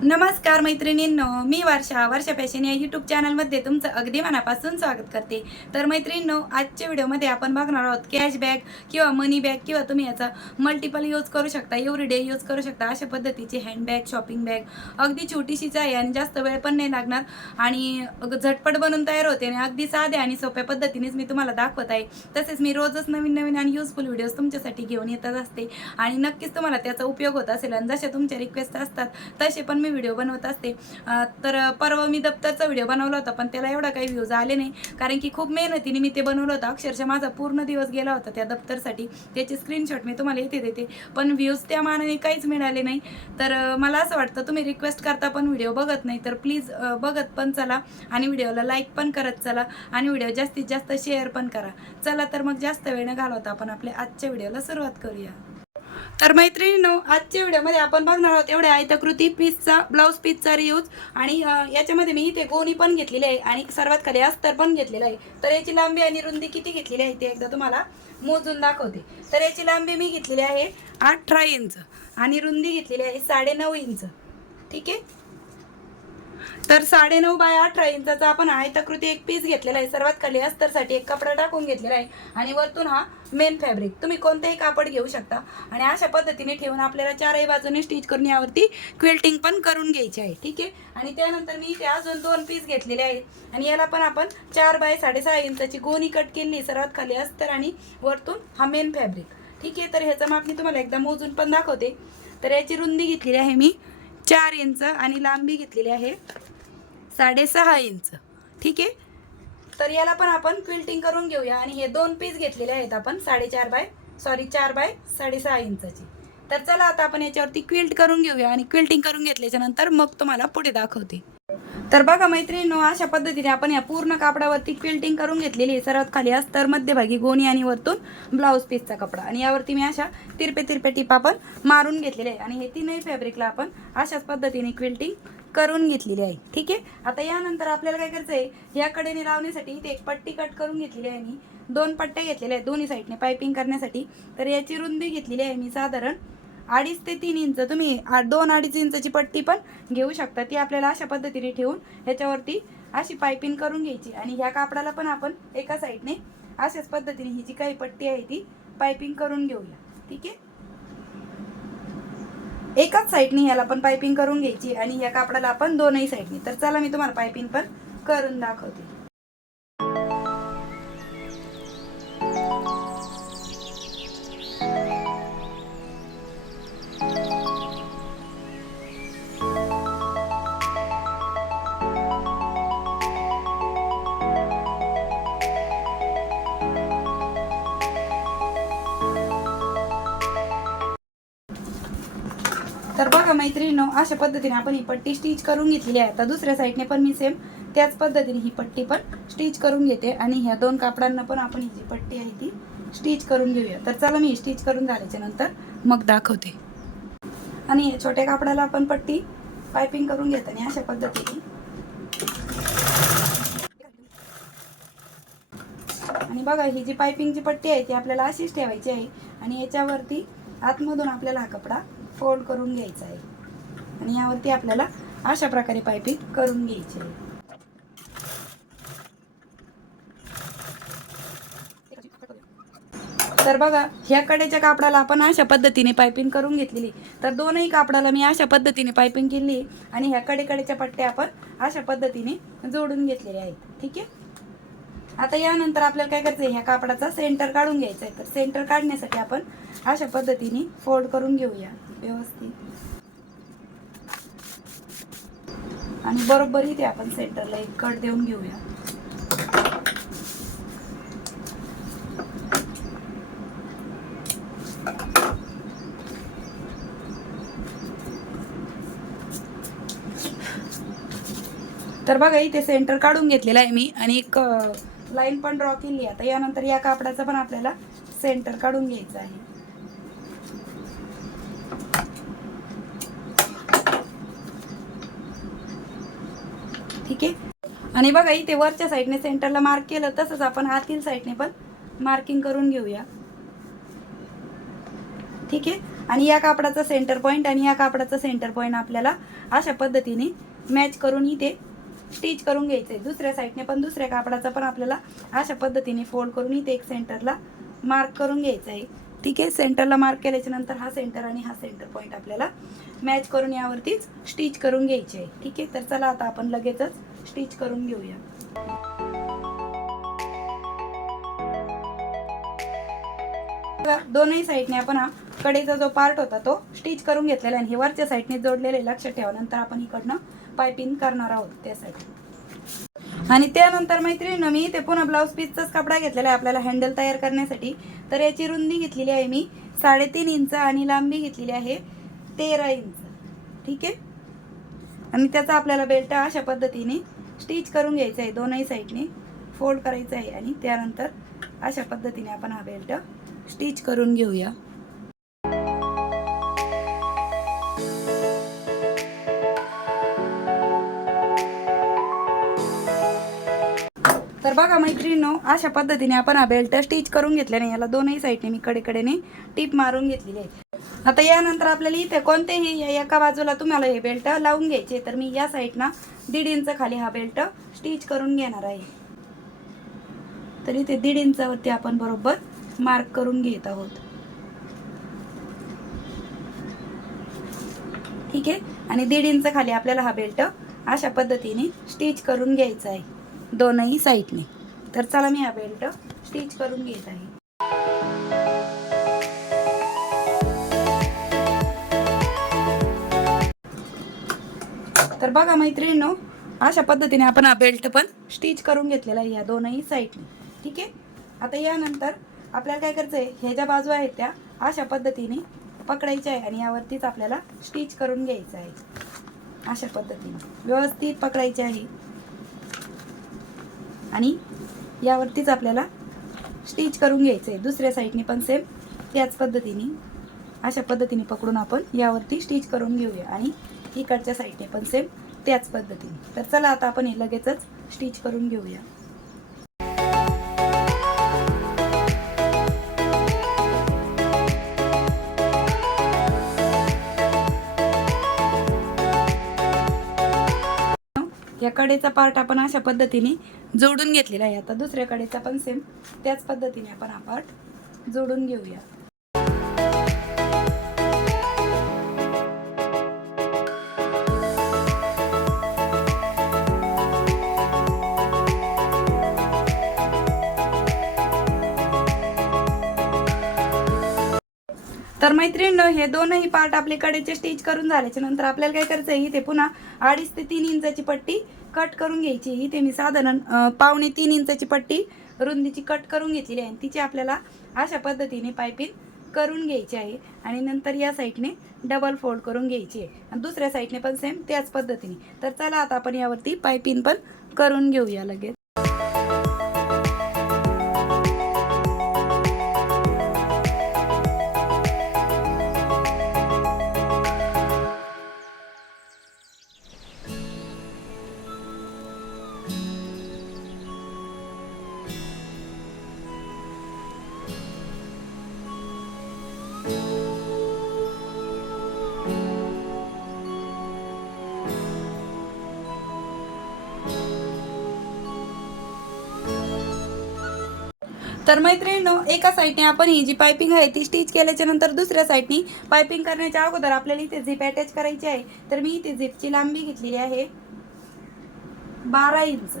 नमस्कार मैत्रिणींनो मी वर्षा वर्षा फॅशन या यूट्यूब चॅनलमध्ये तुमचं अगदी मनापासून स्वागत करते. तर मैत्रिणींनो आजच्या व्हिडिओमध्ये आपण बघणार आहोत कॅशबॅग किंवा मनी बॅग किंवा तुम्ही याचा मल्टिपल यूज करू शकता एव्हरी डे यूज करू शकता अशा पद्धतीची हँडबॅग शॉपिंग बॅग अगदी छोटीशीच आहे आणि जास्त वेळ पण नाही लागणार आणि झटपट बनून तयार होते आणि अगदी साध्या आणि सोप्या पद्धतीनेच मी तुम्हाला दाखवत आहे. तसेच मी रोजच नवीन नवीन आणि युजफुल व्हिडिओज तुमच्यासाठी घेऊन येतच असते आणि नक्कीच तुम्हाला त्याचा उपयोग होत असेल आणि जशा तुमच्या रिक्वेस्ट असतात तसे पण मी व्हिडिओ बनवत असते. तर परवा मी दप्तरचा व्हिडिओ बनवला होता पण त्याला एवढा काही व्ह्यूज आले नाही. कारण की खूप मेहनतीने मी ते बनवलं होतं. अक्षरशः माझा पूर्ण दिवस गेला होता त्या दप्तरसाठी. त्याचे स्क्रीनशॉट मी तुम्हाला इथे देते. पण व्ह्यूज त्या मानाने काहीच मिळाले नाही. तर मला असं वाटतं तुम्ही रिक्वेस्ट करता पण व्हिडिओ बघत नाही. तर प्लीज बघत पण चला आणि व्हिडिओला लाईक पण करत चला आणि व्हिडिओ जास्तीत जास्त शेअर पण करा. चला तर मग जास्त वेळ न घालवता आपण आपल्या आजच्या व्हिडिओला सुरुवात करूया. तर मैत्रिणींनो आजच्या व्हिडिओमध्ये आपण बघणार आहोत एवढ्या आयताकृती पीसचा ब्लाऊज पीसचा रियूज आणि याच्यामध्ये मी इथे गोणी पण घेतलेली आहे आणि सर्वात खाली अस्तर पण घेतलेलं आहे. तर याची लांबी आणि रुंदी किती घेतलेली आहे ते एकदा तुम्हाला मोजून दाखवते. तर याची लांबी मी घेतलेली आहे अठरा इंच आणि रुंदी घेतलेली आहे साडेनऊ इंच ठीक आहे? तर साडेनऊ बाय अठरा इंचाचा आपण आयताकृती एक पीस घेतलेला आहे सर्वात खाली अस्तरसाठी एक कपडा टाकून घेतलेला आहे. आणि वरतून हा मेन फॅब्रिक तुम्ही कोणतेही कापड घेऊ शकता. आणि अशा पद्धतीने ठेवून आपल्याला चारही बाजूने स्टिच करून यावरती क्विल्टिंग पण करून घ्यायची आहे. ठीक आहे? आणि त्यानंतर मी इथे अजून दोन पीस घेतलेले आहेत. आणि याला पण आपण चार बाय साडेसहा इंचाची गोणी कट केली. सर्वात खाली अस्तर आणि वरतून हा मेन फॅब्रिक ठीक आहे? तर ह्याचं माप मी तुम्हाला एकदा मोजून पण दाखवते. तर याची रुंदी घेतलेली आहे मी चार इंच आणि लांबी घेतलेली आहे. साडेसहा इंच. ठीक आहे? तर याला पण आपण क्विल्टिंग करून घेऊया. आणि हे दोन पीस घेतलेले आहेत आपण साडेचार बाय सॉरी चार बाय साडेसहा इंचाची. तर चला आता आपण याच्यावरती क्विल्ट करून घेऊया. आणि क्विल्टिंग करून घेतल्याच्यानंतर मग तुम्हाला पुढे दाखवते. तर बघा मैत्रिणींनो अशा पद्धतीने आपण या पूर्ण कापडावरती क्विल्टिंग करून घेतलेली आहे. सर्वात खाली अस्तर मध्यभागी गोणी आणि वरतून ब्लाऊज पीसचा कपडा. आणि यावरती मी अशा तिरपे तिरपे टिपा पण मारून घेतलेले आहे. आणि हे तीनही फॅब्रिकला आपण अशाच पद्धतीने क्विल्टिंग करून घेतलेली आहे. ठीक आहे? आता यानंतर आपल्याला काय करायचं आहे या कडेने लावण्यासाठी इथे एक पट्टी कट करून घेतलेली आहे मी. दोन पट्ट्या घेतलेल्या आहेत दोन्ही साईडने पायपिंग करण्यासाठी. तर याची रुंदी घेतलेली आहे मी साधारण अडीच ते तीन इंच. तुम्ही दोन अडीच इंचची पट्टी पण घेऊ शकता. ती आपल्याला अशा पद्धतीने ठेवून ह्याच्यावरती अशी पायपिंग करून घ्यायची. आणि ह्या कापडाला पण आपण एका साईडने अशाच पद्धतीने ही जी काही पट्टी आहे ती पायपिंग करून घेऊया. ठीक आहे? एकाच साईडने ह्याला पण पायपिंग करून घ्यायची आणि ह्या कापडाला आपण दोनही साईडने. तर चला मी तुम्हाला पायपिंग पण करून दाखवते. मैत्रिणीनो अशा पद्धतीने आपण ही पट्टी स्टिच करून घेतलेली आहे. आता दुसऱ्या साईडने पण मी सेम त्याच पद्धतीने ही पट्टी पण स्टिच करून घेते आणि ह्या दोन कापडांना पण आपण ही जी पट्टी आहे ती स्टिच करून घेऊया. तर चला मी स्टिच करून झाल्याच्यानंतर मग दाखवते. आणि या छोट्या कापडाला आपण पट्टी पायपिंग करून घेत आणि अशा पद्धतीने आणि बघा ही जी पायपिंगची पट्टी आहे ती आपल्याला अशीच ठेवायची आहे आणि याच्यावरती आतमधून आपल्याला हा कपडा फोल्ड करून घ्यायचा आहे. आणि यावरती आपल्याला अशा प्रकारे पायपिंग करून घ्यायची. आहे तर बघा ह्या कडेच्या कापडाला आपण अशा पद्धतीने पायपिंग करून घेतलेली. तर दोनही कापडाला मी अशा पद्धतीने पायपिंग केली आणि ह्या कडेकडेच्या पट्ट्या आपण अशा पद्धतीने जोडून घेतलेल्या आहेत. ठीक आहे? आता यानंतर आपल्याला काय करायचं आहे ह्या कापडाचा सेंटर काढून घ्यायचा आहे. तर सेंटर काढण्यासाठी आपण अशा पद्धतीने फोल्ड करून घेऊया. व्यवस्थित. आणि बरोबर इथे आपण सेंटरला एक कट देऊन घेऊया. तर बघा इथे सेंटर काढून घेतलेला आहे मी आणि एक लाईन पण ड्रॉ केली आहे. आता यानंतर या कापडाचं पण आपल्याला सेंटर काढून घ्यायचं आहे. ठीक आहे? आणि बघा इथे वरच्या साईडने सेंटरला मार्क केलं तसंच आपण आतील साईडने पण मार्किंग करून घेऊया. ठीक आहे? आणि या कापडाचा सेंटर पॉईंट आणि या कापडाचा सेंटर पॉईंट आपल्याला अशा पद्धतीने मॅच करून इथे स्टिच करून घ्यायचं आहे दुसऱ्या साईडने पण दुसऱ्या कापडाचा पण आपल्याला अशा पद्धतीने फोल्ड करून इथे एक सेंटरला मार्क करून घ्यायचं आहे ठीक आहे? सेंटरला मार्क केल्याच्यानंतर हा सेंटर आणि हा सेंटर पॉईंट आपल्याला मॅच करून यावरतीच स्टिच करून घ्यायची आहे. ठीक आहे? तर चला आता आपण लगेचच स्टिच करून घेऊया. दोनही साईडने आपण हा कडेचा जो पार्ट होता तो स्टिच करून घेतलेला आहे आणि हे वरच्या साईडने जोडलेले लक्ष लक्षात ठेवा. नंतर आपण इकडनं पायपिंग करणार आहोत त्यासाठी आणि त्यानंतर मैत्रिणीनं मी ते पुन्हा ब्लाऊज पीसचाच कपडा घेतलेला आहे आपल्याला हँडल तयार करण्यासाठी. तर याची रुंदी घेतलेली आहे मी. साडेतीन इंच आणि लांबी घेतलेली आहे तेरा इंच. ठीक आहे? आणि त्याचा आपल्याला बेल्ट अशा पद्धतीने स्टिच करून घ्यायचा आहे दोनही साईडने फोल्ड करायचं आहे आणि त्यानंतर अशा पद्धतीने आपण हा बेल्ट स्टिच करून घेऊया. बघा मैत्रिणींनो अशा पद्धतीने आपण हा बेल्ट स्टिच करून घेतल्याने याला दोनही साईडने मी कडेकडेने टीप मारून घेतलेली आहे. आता यानंतर आपल्याला इथे कोणतेही या- एका बाजूला तुम्हाला हे बेल्ट लावून घ्यायचे तर मी या साईडना दीड इंच खाली हा बेल्ट स्टिच करून घेणार आहे. तर इथे दीड इंचावरती आपण बरोबर मार्क करून घेत आहोत. ठीक आहे? आणि दीड इंच खाली आपल्याला हा बेल्ट अशा पद्धतीने स्टिच करून घ्यायचा आहे. दोनही साईडने. तर चला मी हा बेल्ट स्टिच करून घेत आहे. तर बघा मैत्रिणींनो अशा पद्धतीने आपण हा बेल्ट पण स्टिच करून घेतलेला आहे या दोनही साईडने. ठीक आहे? आता यानंतर आपल्याला काय करायचं आहे ह्या ज्या बाजू आहेत त्या अशा पद्धतीने पकडायच्या आहे आणि यावरतीच आपल्याला स्टिच करून घ्यायचं आहे. अशा पद्धतीने. व्यवस्थित पकडायचे आहे. आणि यावरतीच आपल्याला स्टिच करून घ्यायचं आहे दुसऱ्या साईडने पण सेम त्याच पद्धतीने अशा पद्धतीने पकडून आपण यावरती स्टिच करून घेऊया. आणि इकडच्या साईडने पण सेम त्याच पद्धतीने. तर चला आता आपण हे लगेचच स्टिच करून घेऊया. या कडेचा पार्ट आपण अशा पद्धतीने जोडून घेतलेला आहे. आता दुसऱ्या कडेचा पण सेम त्याच पद्धतीने आपण हा पार्ट जोडून घेऊया. तर मैत्रिणी हे दोनही पार्ट आपले कडेचे स्टिच करून झाल्याच्यानंतर आपल्याला काय करायचं आहे इथे पुन्हा अडीच ते तीन इंचाची पट्टी कट करून घ्यायची. इथे मी साधारण पावणे तीन इंचाची पट्टी रुंदीची कट करून घेतलेली आहे. आणि तिची आपल्याला अशा पद्धतीने पायपिंग करून घ्यायची आहे. आणि नंतर या साईडने डबल फोल्ड करून घ्यायची आहे. आणि दुसऱ्या साईडने पण सेम त्याच पद्धतीने. तर चला आता आपण यावरती पायपिंग पण करून घेऊया लगेच. तर मैत्रिणींनो एका साईडने आपण ही जी पायपिंग आहे ती स्टिच केल्याच्यानंतर दुसऱ्या साईडनी पायपिंग करण्याच्या अगोदर आपल्याला इथे झिप अटॅच करायची आहे. तर मी इथे झिपची लांबी घेतलेली आहे बारा इंच.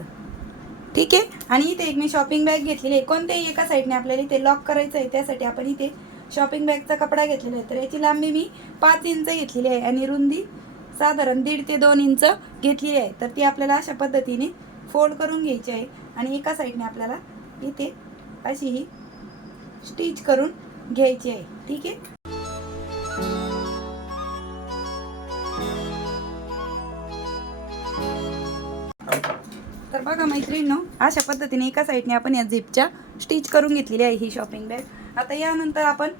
ठीक आहे? आणि इथे एक मी शॉपिंग बॅग घेतलेली आहे. कोणत्याही एका साईडने आपल्याला इथे लॉक करायचं आहे त्यासाठी आपण इथे शॉपिंग बॅगचा कपडा घेतलेला आहे. तर याची लांबी मी पाच इंच घेतलेली आहे आणि रुंदी साधारण दीड ते दोन इंच घेतलेली आहे. तर ती आपल्याला अशा पद्धतीने फोल्ड करून घ्यायची आहे. आणि एका साईडने आपल्याला इथे अशी ही स्टिच करून घ्यायची आहे. ठीक आहे? तर बघा मैत्रिणींनो अशा पद्धतीने एका साईडने आपण या झिपच्या स्टिच करून घेतलेली आहे ही शॉपिंग बॅग. आता यानंतर आपण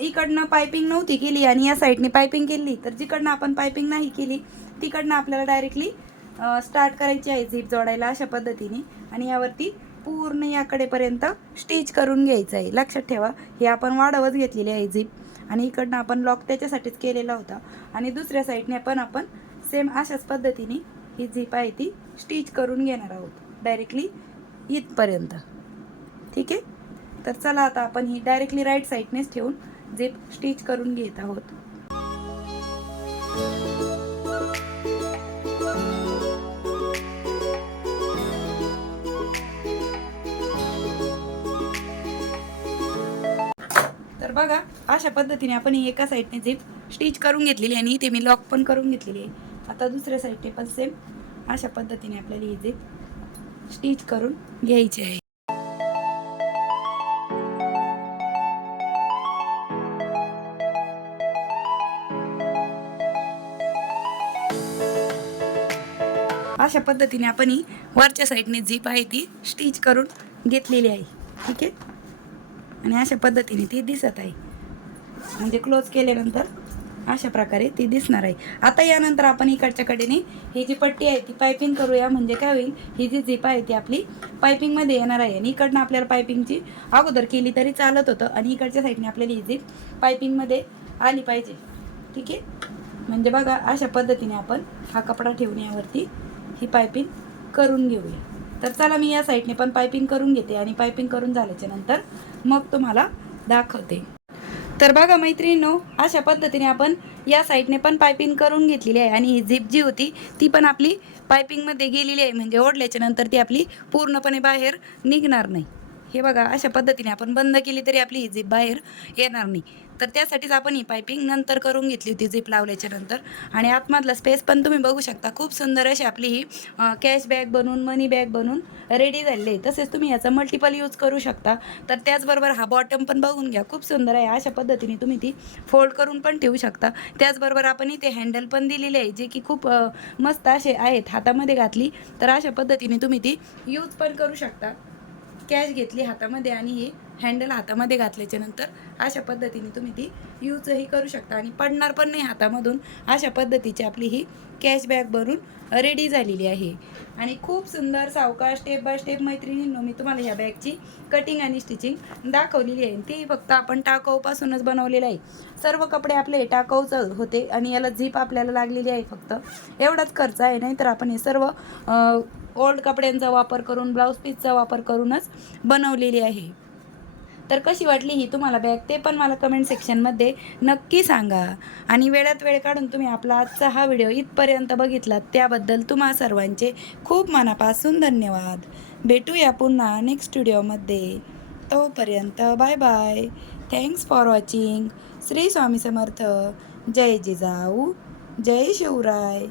इकडनं पायपिंग नव्हती केली आणि या साईडने पायपिंग केली. तर जिकडनं आपण पायपिंग नाही केली तिकडनं आपल्याला डायरेक्टली स्टार्ट करायची आहे झिप जोडायला अशा पद्धतीने. आणि यावरती पूर्ण याकडेपर्यंत स्टिच करून घ्यायचं आहे लक्षात ठेवा हे आपण वाढवत घेतलेली आहे झिप आणि इकडनं आपण लॉक त्याच्यासाठीच केलेला होता. आणि दुसऱ्या साईडने पण आपण सेम अशाच पद्धतीने ही झिप आहे ती स्टिच करून घेणार आहोत. डायरेक्टली इथपर्यंत. ठीक आहे? तर चला आता आपण ही डायरेक्टली राईट साईडनेच ठेवून झिप स्टिच करून घेत आहोत. तर बघा अशा पद्धतीने आपण एका साईडने जे स्टिच करून घेतलेली आहे आणि इथे मी लॉक पण करून घेतलेली आहे. आता दुसऱ्या साईडने पण सेम अशा पद्धतीने आपल्याला ही झीप स्टिच करून घ्यायची आहे. अशा पद्धतीने आपण ही वरच्या साईडने जीप आहे ती स्टिच करून घेतलेली आहे. ठीक आहे? आणि अशा पद्धतीने ती दिसत आहे. म्हणजे क्लोज केल्यानंतर अशा प्रकारे ती दिसणार आहे. आता यानंतर आपण इकडच्या कडेने ही जी पट्टी आहे ती पायपिंग करूया. म्हणजे काय होईल? ही जी झिप आहे ती आपली पायपिंगमध्ये येणार आहे. आणि इकडनं आपल्याला पायपिंगची अगोदर केली तरी चालत होतं. आणि इकडच्या साईडने आपल्याला ही झिप पायपिंगमध्ये आली पाहिजे. ठीक आहे? म्हणजे बघा अशा पद्धतीने आपण हा कपडा ठेवण्यावरती ही पायपिंग करून घेऊया. तर चला मी या साईडने पण पायपिंग करून घेते आणि पायपिंग करून झाल्याच्यानंतर मग तुम्हाला दाखवते. तर बघा मैत्रिणींनो अशा पद्धतीने आपण या साईडने पण पायपिंग करून घेतलेली आहे आणि ही झिप जी होती ती पण आपली पायपिंगमध्ये गेलेली आहे. म्हणजे ओढल्याच्या नंतर ती आपली पूर्णपणे बाहेर निघणार नाही. हे बघा अशा पद्धतीने आपण बंद केली तरी आपली ही झीप बाहेर येणार नाही. तर त्यासाठीच आपण ही पायपिंग नंतर करून घेतली होती झीप लावल्याच्या नंतर. आणि आतमधला स्पेस पण तुम्ही बघू शकता खूप सुंदर अशी आपली ही कॅश बॅग बनवून मनी बॅग बनवून रेडी झालेली आहे. तसेच तुम्ही याचा मल्टिपल यूज करू शकता. तर त्याचबरोबर हा बॉटम पण बघून घ्या खूप सुंदर आहे. अशा पद्धतीने तुम्ही ती फोल्ड करून पण ठेवू शकता. त्याचबरोबर आपण इथे हँडल पण दिलेले आहे जे की खूप मस्त असे आहेत हातामध्ये घातली. तर अशा पद्धतीने तुम्ही ती यूज पण करू शकता. कॅश घेतली हातामध्ये आणि हे हँडल हातामध्ये घातल्याच्या नंतर अशा पद्धतीने तुम्ही ती यूजही करू शकता. आणि पडणार पण नाही हातामधून. अशा पद्धतीची आपली ही कॅश बॅग रेडी झालेली आहे. आणि खूप सुंदर सावकाश स्टेप बाय स्टेप मैत्रिणींनो मी तुम्हाला ह्या बॅगची कटिंग आणि स्टिचिंग दाखवलेली आहे. ती फक्त आपण टाकाऊपासूनच बनवलेलं आहे. सर्व कपडे आपले टाकाऊचं होते आणि याला झीप आपल्याला लागलेली आहे फक्त. एवढाच खर्च आहे नाही तर आपण हे सर्व ओल्ड कपड्यांचा वापर करून ब्लाऊज पीसचा वापर करूनच बनवलेली आहे. तर कशी वाटली ही तुम्हाला बॅग ते पण मला कमेंट सेक्शनमध्ये नक्की सांगा. आणि वेळात वेळ काढून तुम्ही आपला आजचा हा व्हिडिओ इथपर्यंत बघितलात त्याबद्दल तुम्हा सर्वांचे खूप मनापासून धन्यवाद. भेटूया पुन्हा नेक्स्ट व्हिडिओमध्ये तोपर्यंत bye bye thanks for watching Shri Swami Samarth. Jai Jijau. Jai Shivrai.